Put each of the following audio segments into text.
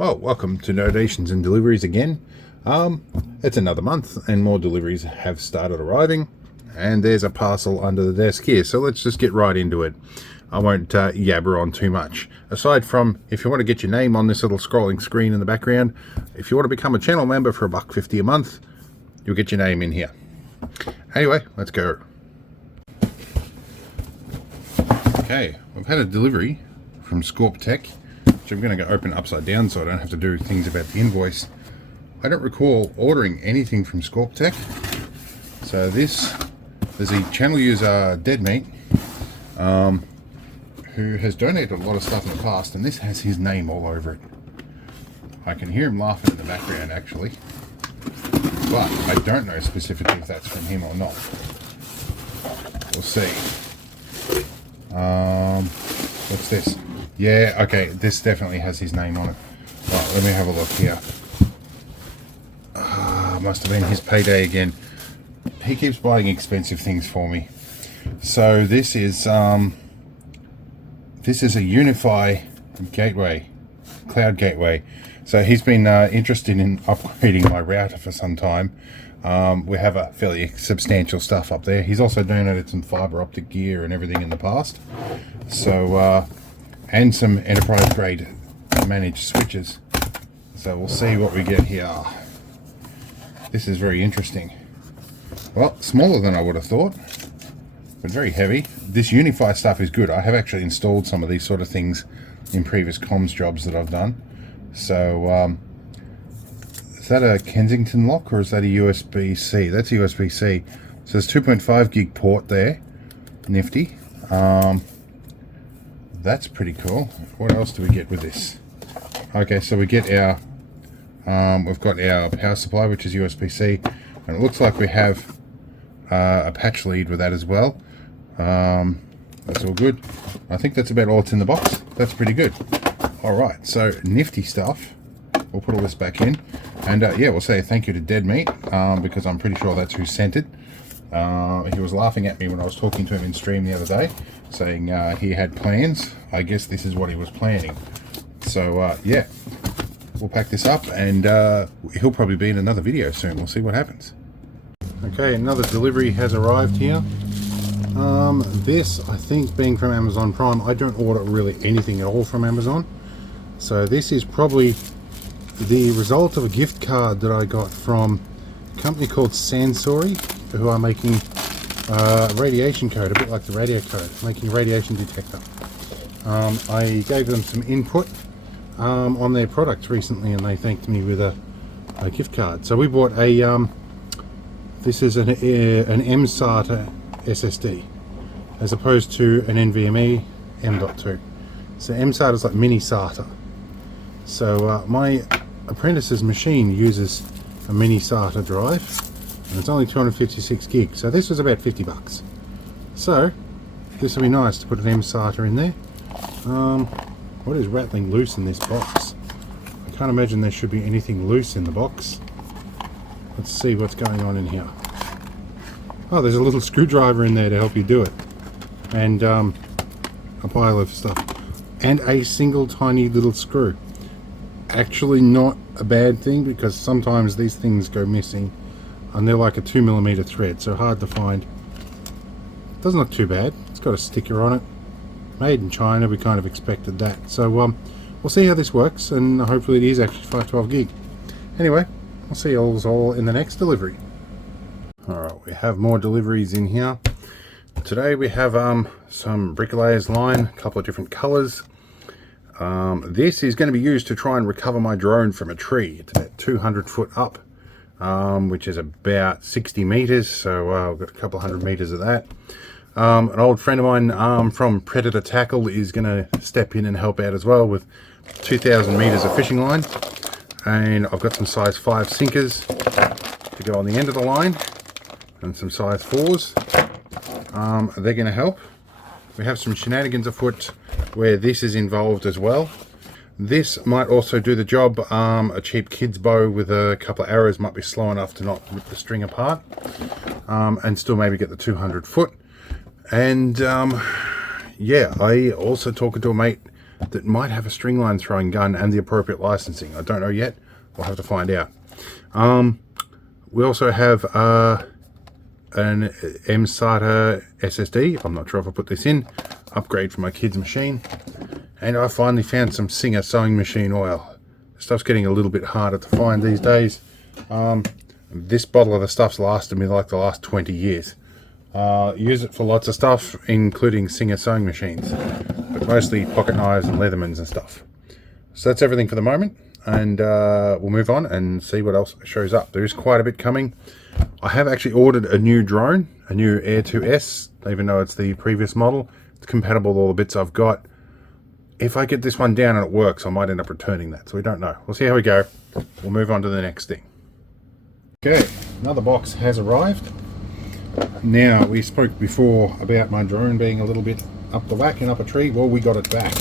Well, welcome to Donations and Deliveries again. It's another month and more deliveries have started arriving, and there's a parcel under the desk here, so let's just get right into it. I won't yabber on too much. Aside from, if you want to get your name on this little scrolling screen in the background, if you want to become a channel member for $1.50 a month, you'll get your name in here. Anyway, let's go. Okay, I've had a delivery from Scorp Tech, which I'm going to go open upside down so I don't have to do things about the invoice. I don't recall ordering anything from Scorp Tech. So there's a channel user, Dead Meat, who has donated a lot of stuff in the past, and this has his name all over it. I can hear him laughing in the background actually, but I don't know specifically if that's from him or not. We'll see. What's this? Yeah, okay, this definitely has his name on it. Right, let me have a look here. Must have been his payday again. He keeps buying expensive things for me. So this is a Unify gateway, cloud gateway. So he's been interested in upgrading my router for some time. We have a fairly substantial stuff up there. He's also donated some fiber optic gear and everything in the past. So and some enterprise grade managed switches. So we'll see what we get here. This is very interesting. Well, smaller than I would have thought, but very heavy. This Unify stuff is good. I have actually installed some of these sort of things in previous comms jobs that I've done. So is that a Kensington lock or is that a USB-C? That's USB-C. So there's 2.5 gig port there. Nifty. That's pretty cool. What else do we get with this? Okay, so we get our we've got our power supply, which is USB-C, and it looks like we have a patch lead with that as well. That's all good. I think that's about all that's in the box. That's pretty good. All right, so nifty stuff. We'll put all this back in, and yeah, we'll say thank you to Dead Meat, because I'm pretty sure that's who sent it. He was laughing at me when I was talking to him in stream the other day, saying he had plans. I guess this is what he was planning. So yeah, we'll pack this up, and he'll probably be in another video soon. We'll see what happens. Okay, another delivery has arrived here. This, I think, being from Amazon Prime, I don't order really anything at all from Amazon. So this is probably the result of a gift card that I got from a company called Sansori, who are making radiation code, a bit like the radio code, making a radiation detector. I gave them some input on their products recently, and they thanked me with a gift card. So we bought a this is an M-SATA SSD as opposed to an NVMe M.2. So M-SATA is like mini SATA. So my apprentice's machine uses a mini SATA drive, and it's only 256 gigs, so this was about 50 bucks. So this will be nice to put an M-SATA in there. What is rattling loose in this box? I can't imagine there should be anything loose in the box. Let's see what's going on in here. Oh, there's a little screwdriver in there to help you do it, and a pile of stuff, and a single tiny little screw. Actually not a bad thing, because sometimes these things go missing, and they're like a 2mm thread, so hard to find. Doesn't look too bad. It's got a sticker on it. Made in China, we kind of expected that. So we'll see how this works, and hopefully it is actually 512 gig. Anyway, I'll see you all in the next delivery. Alright, we have more deliveries in here. Today we have some bricklayer's line, a couple of different colours. This is going to be used to try and recover my drone from a tree. It's about 200 foot up, which is about 60 meters, so I've got a couple of 100 meters of that. An old friend of mine from Predator Tackle is going to step in and help out as well with 2,000 meters of fishing line, and I've got some size 5 sinkers to go on the end of the line, and some size 4s. They're going to help. We have some shenanigans afoot where this is involved as well. This might also do the job. A cheap kid's bow with a couple of arrows might be slow enough to not rip the string apart, and still maybe get the 200 foot. And yeah, I also talking to a mate that might have a string line throwing gun and the appropriate licensing. I don't know yet. We'll have to find out. We also have an MSATA SSD. I'm not sure if I put this in. Upgrade for my kid's machine. And I finally found some Singer sewing machine oil. Stuff's getting a little bit harder to find these days. This bottle of the stuff's lasted me like the last 20 years. Use it for lots of stuff, including Singer sewing machines, but mostly pocket knives and Leathermans and stuff. So that's everything for the moment, and we'll move on and see what else shows up. There is quite a bit coming. I have actually ordered a new drone, a new Air 2S, even though it's the previous model. It's compatible with all the bits I've got. If I get this one down and it works, I might end up returning that, so we don't know. We'll see how we go. We'll move on to the next thing. Okay, another box has arrived. Now, we spoke before about my drone being a little bit up the whack and up a tree. Well, we got it back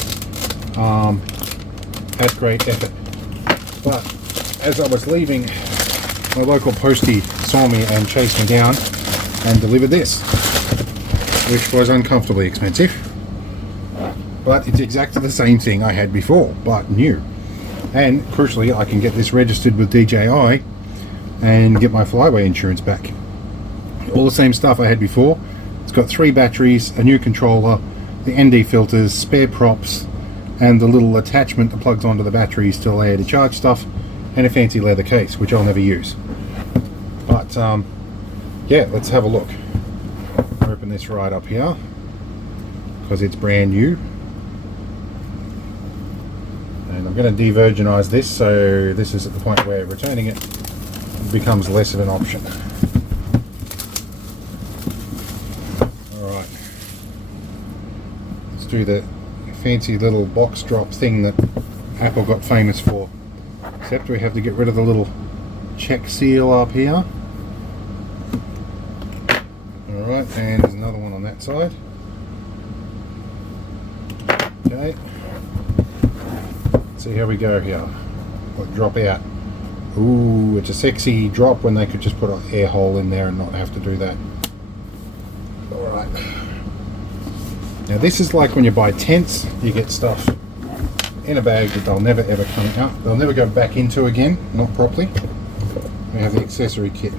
at great effort. But as I was leaving, my local postie saw me and chased me down and delivered this, which was uncomfortably expensive. But it's exactly the same thing I had before, but new. And crucially, I can get this registered with DJI and get my flyway insurance back. All the same stuff I had before. It's got 3 batteries, a new controller, the ND filters, spare props, and the little attachment that plugs onto the batteries to allow you to charge stuff, and a fancy leather case, which I'll never use. But yeah, let's have a look. Open this right up here because it's brand new, and I'm going to de-virginize this, so this is at the point where returning it becomes less of an option. Alright, let's do the fancy little box drop thing that Apple got famous for, except we have to get rid of the little check seal up here. Alright, and there's another one on that side. Okay, let's see how we go here. What drop out? Ooh, it's a sexy drop when they could just put an air hole in there and not have to do that. Alright. Now this is like when you buy tents, you get stuff in a bag that they'll never ever come out. They'll never go back into again, not properly. We have the accessory kit.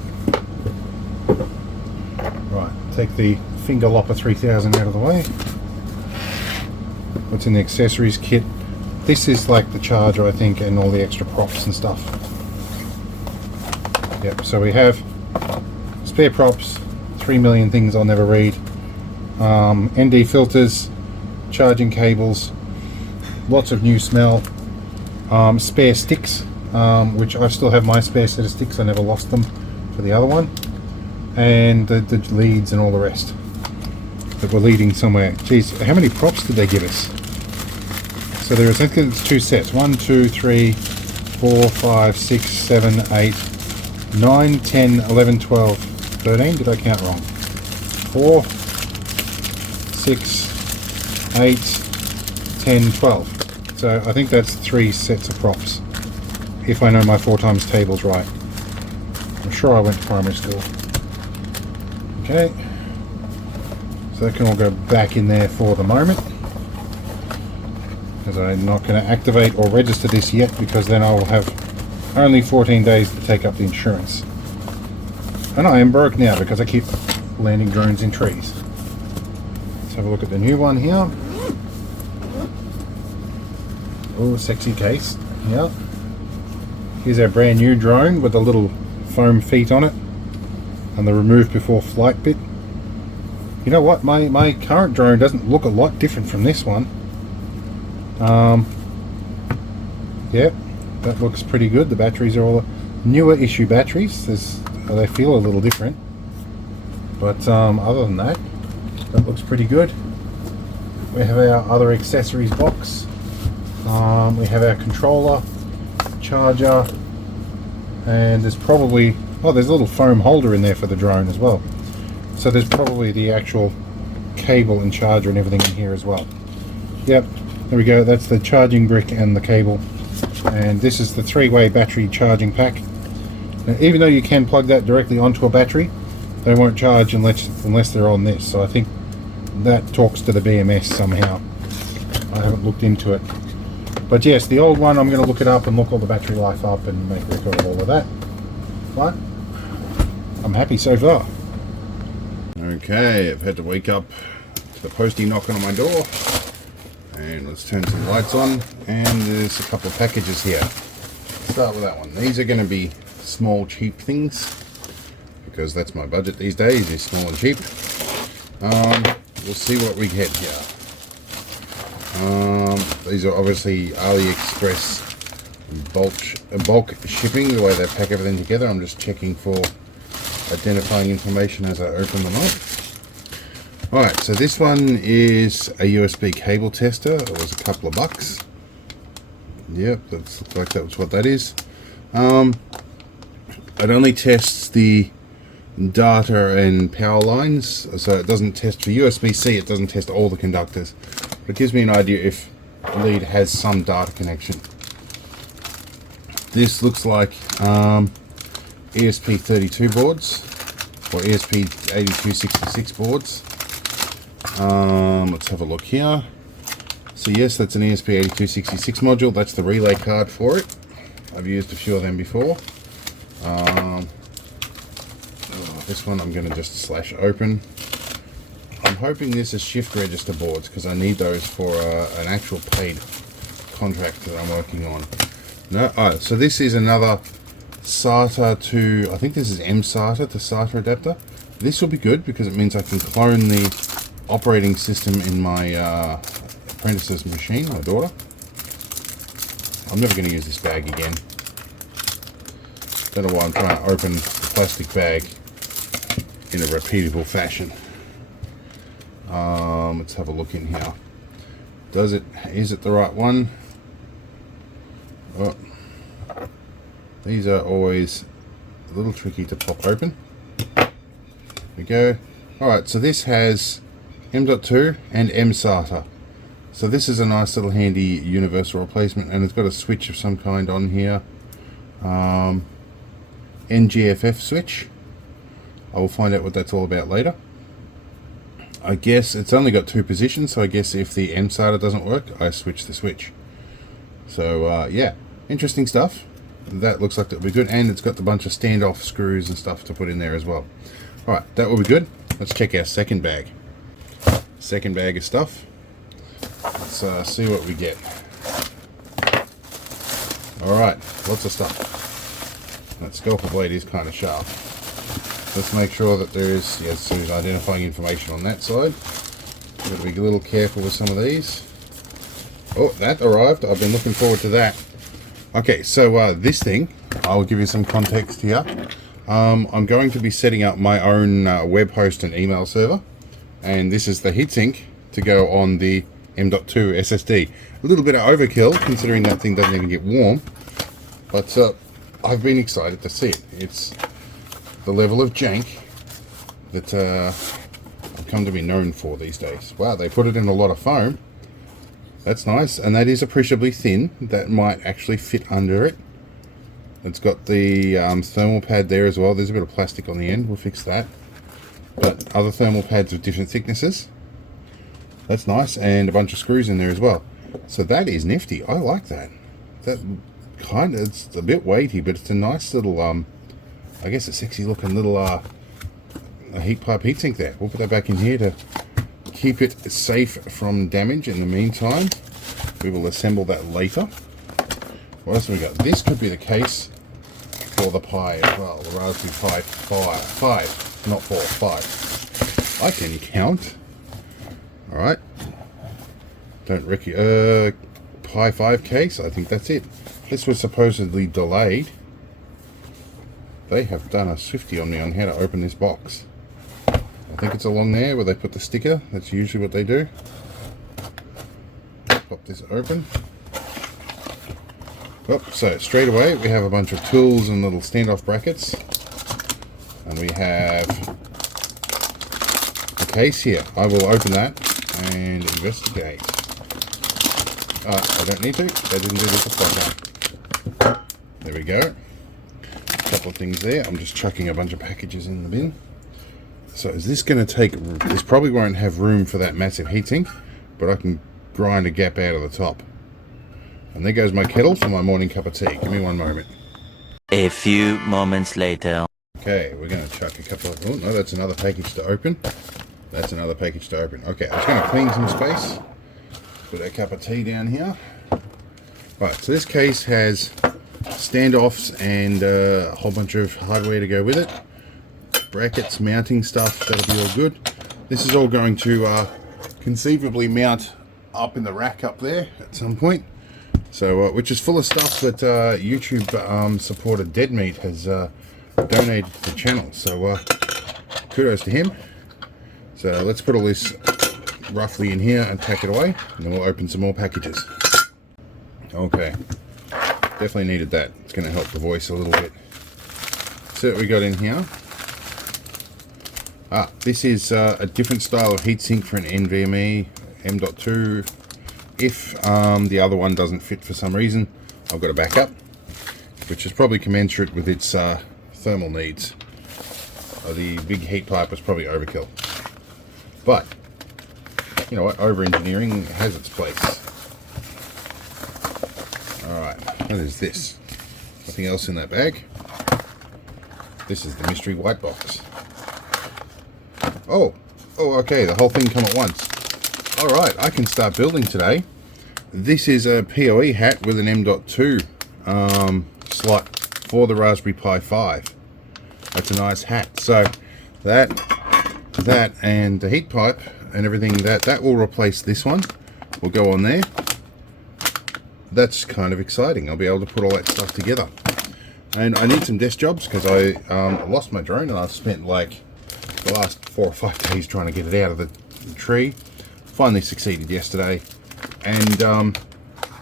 Right, take the Finger Lopper 3000 out of the way. What's in the accessories kit? This is like the charger, I think, and all the extra props and stuff. Yep, so we have spare props, 3 million things I'll never read, ND filters, charging cables, lots of new smell, spare sticks, which I still have my spare set of sticks, I never lost them for the other one, and the leads and all the rest that were leading somewhere. Geez, how many props did they give us? So there is, I think it's 2 sets, 1, 2, 3, 4, 5, 6, 7, 8, 9, 10, 11, 12, 13, did I count wrong? 4, 6, 8, 10, 12. So I think that's 3 sets of props, if I know my 4 times tables right. I'm sure I went to primary school. Okay, so that can all go back in there for the moment, because I'm not going to activate or register this yet, because then I will have only 14 days to take up the insurance. And I am broke now because I keep landing drones in trees. Let's have a look at the new one here. Oh, sexy case. Yeah. Here's our brand new drone with the little foam feet on it and the remove before flight bit. You know what? My current drone doesn't look a lot different from this one. Yeah. That looks pretty good. The batteries are all newer issue batteries. They feel a little different, but other than that, that looks pretty good. We have our other accessories box. We have our controller, charger, and there's probably, oh, there's a little foam holder in there for the drone as well. So there's probably the actual cable and charger and everything in here as well. Yep, there we go. That's the charging brick and the cable. And this is the 3-way battery charging pack. Now, even though you can plug that directly onto a battery, they won't charge unless they're on this. So I think that talks to the BMS somehow. I haven't looked into it. But yes, the old one, I'm going to look it up and look all the battery life up and make a record of all of that. But I'm happy so far. Okay, I've had to wake up to the postie knocking on my door. And let's turn some lights on. And there's a couple of packages here. Let's start with that one. These are going to be small, cheap things, because that's my budget these days, is small and cheap. We'll see what we get here. These are obviously AliExpress bulk shipping, the way they pack everything together. I'm just checking for identifying information as I open them up. Alright, so this one is a USB cable tester. It was a couple of bucks. Yep, that looks like that was what that is. It only tests the data and power lines, so it doesn't test for USB-C, it doesn't test all the conductors. But it gives me an idea if the lead has some data This looks like ESP32 boards or ESP8266 boards. Let's have a look here. So yes, that's an ESP8266 module. That's the relay card for it. I've used a few of them before. This one I'm going to just slash open. I'm hoping this is shift register boards because I need those for an actual paid contract that I'm working on. No, so this is another SATA to, I think this is M-SATA to SATA adapter. This will be good because it means I can clone the operating system in my apprentice's machine, my daughter. I'm never going to use this bag again. Don't know why I'm trying to open the plastic bag in a repeatable fashion. Let's have a look in here. Is it the right one? Oh, these are always a little tricky to pop open. There we go. Alright, so this has M.2 and M-SATA. So this is a nice little handy universal replacement, and it's got a switch of some kind on here. NGFF switch. I will find out what that's all about later. I guess it's only got 2 positions, so I guess if the M-SATA doesn't work, I switch the switch. So yeah, interesting stuff. That looks like that will be good, and it's got a bunch of standoff screws and stuff to put in there as well. Alright, that will be good. Let's check our second bag. Second bag of stuff. Let's see what we get. Alright, lots of stuff. That scalpel blade is kind of sharp. Let's make sure that there's identifying information on that side. Got to be a little careful with some of these. Oh, that arrived. I've been looking forward to that. Okay, so this thing, I'll give you some context here. I'm going to be setting up my own web host and email server, and this is the heatsink to go on the M.2 SSD. A little bit of overkill considering that thing doesn't even get warm, but I've been excited to see it. It's the level of jank that I've come to be known for these days. Wow, they put it in a lot of foam. That's nice, and that is appreciably thin. That might actually fit under it. It's got the thermal pad there as well. There's a bit of plastic on the end. We'll fix that. But other thermal pads of different thicknesses. That's nice, and a bunch of screws in there as well. So that is nifty. I like that. That kind of, it's a bit weighty, but it's a nice little I guess a sexy looking little a heat pipe heatsink there. We'll put that back in here to keep it safe from damage. In the meantime, we will assemble that later. What else have we got? This could be the case for the Pi as well. The Raspberry Pi 5, not 4, 5. I can count. Alright. Don't recognize Pi 5 case. I think that's it. This was supposedly delayed. They have done a swifty on me on how to open this box. I think it's along there where they put the sticker. That's usually what they do. Pop this open. Oh, so straight away we have a bunch of tools and little standoff brackets. And we have a case here. I will open that and investigate. I don't need to. They didn't do this properly. There we go. Couple of things there. I'm just chucking a bunch of packages in the bin. So is this going to take, this probably won't have room for that massive heatsink, but I can grinder gap out of the top. And there goes my kettle for my morning cup of tea. Give me one moment. A few moments later. Okay, we're going to chuck a couple of... Oh, no, that's another package to open. That's another package to open. Okay, I was going to clean some space. Put a cup of tea down here. Right, so this case has standoffs and a whole bunch of hardware to go with it. Brackets, mounting stuff, that'll be all good. This is all going to conceivably mount up in the rack up there at some point. So, which is full of stuff that YouTube supporter Dead Meat has donated to the channel. So, kudos to him. So let's put all this roughly in here and pack it away, and then we'll open some more packages. Okay, definitely needed that. It's going to help the voice a little bit. So what we got in here. This is a different style of heatsink for an NVMe M.2. If the other one doesn't fit for some reason, I've got a backup, which is probably commensurate with its thermal needs. The big heat pipe was probably overkill. But, you know what, over-engineering has its place. Alright, what is this? Nothing else in that bag. This is the mystery white box. Oh, okay, the whole thing come at once. Alright, I can start building today. This is a PoE hat with an M.2 slot for the Raspberry Pi 5. That's a nice hat. So, that and the heat pipe and everything, that will replace this one. Will go on there. That's kind of exciting. I'll be able to put all that stuff together. And I need some desk jobs because I lost my drone and I've spent like the last 4 or 5 days trying to get it out of the tree. Finally succeeded yesterday, and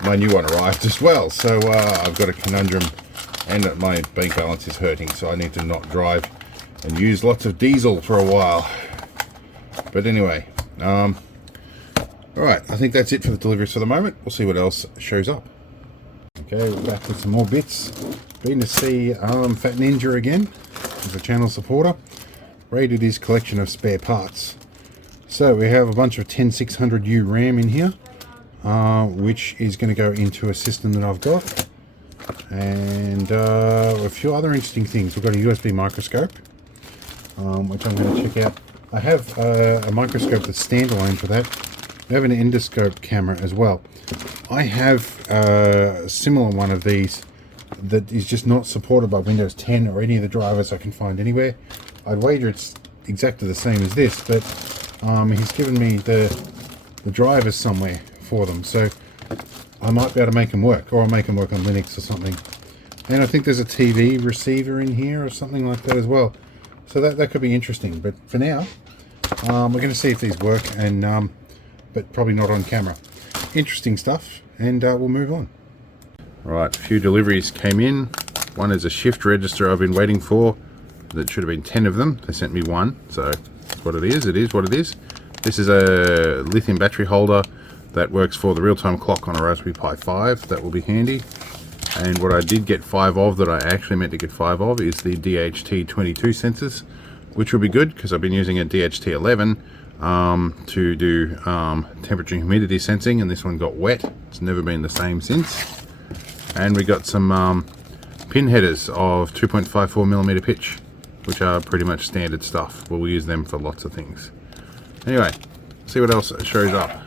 my new one arrived as well. So I've got a conundrum, and my bank balance is hurting, so I need to not drive and use lots of diesel for a while. But anyway, alright, I think that's it for the deliveries for the moment. We'll see what else shows up. Okay, we're back with some more bits. Been to see Fat Ninja again, as a channel supporter. Raided his collection of spare parts. So we have a bunch of 10600U RAM in here, which is going to go into a system that I've got. And a few other interesting things. We've got a USB microscope, which I'm going to check out. I have a microscope that's standalone for that. I have an endoscope camera as well. I have a similar one of these that is just not supported by Windows 10 or any of the drivers I can find anywhere. I'd wager it's exactly the same as this, but he's given me the drivers somewhere for them, so I might be able to make them work, or I'll make them work on Linux or something. And I think there's a TV receiver in here or something like that as well. So that could be interesting. But for now, we're going to see if these work, and but probably not on camera. Interesting stuff, and we'll move on. Right, a few deliveries came in. One is a shift register I've been waiting for. That should have been 10 of them. They sent me one, so that's what it is. It is what it is. This is a lithium battery holder that works for the real-time clock on a Raspberry Pi 5. That will be handy. And what I did get 5 of, that I actually meant to get 5 of, is the DHT22 sensors, which will be good because I've been using a DHT11 to do temperature and humidity sensing, and this one got wet. It's never been the same since. And we got some pin headers of 2.54mm pitch, which are pretty much standard stuff. We'll use them for lots of things. Anyway, see what else shows up.